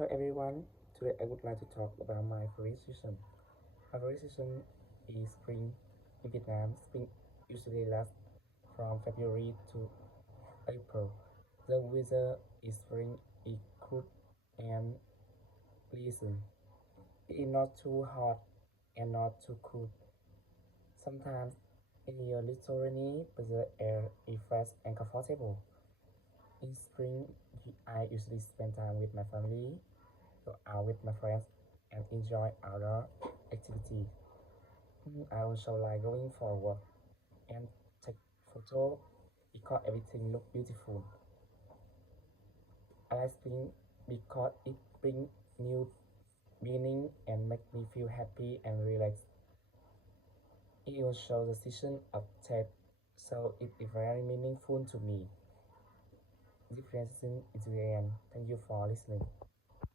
Hello everyone, today I would like to talk about my favorite season. My favorite season is spring. In Vietnam, spring usually lasts from February to April. The weather is spring is cool and pleasant. It is not too hot and not too cold. Sometimes it is a little rainy, but the air is fresh and comfortable. In spring, I usually spend time with my family, go out with my friends, and enjoy outdoor activities. I also like going for a walk and take photo because everything look beautiful. I like spring because it brings new beginning and make me feel happy and relaxed. It also the season of tape, so it is very meaningful to me. Different season is the end. Thank you for listening.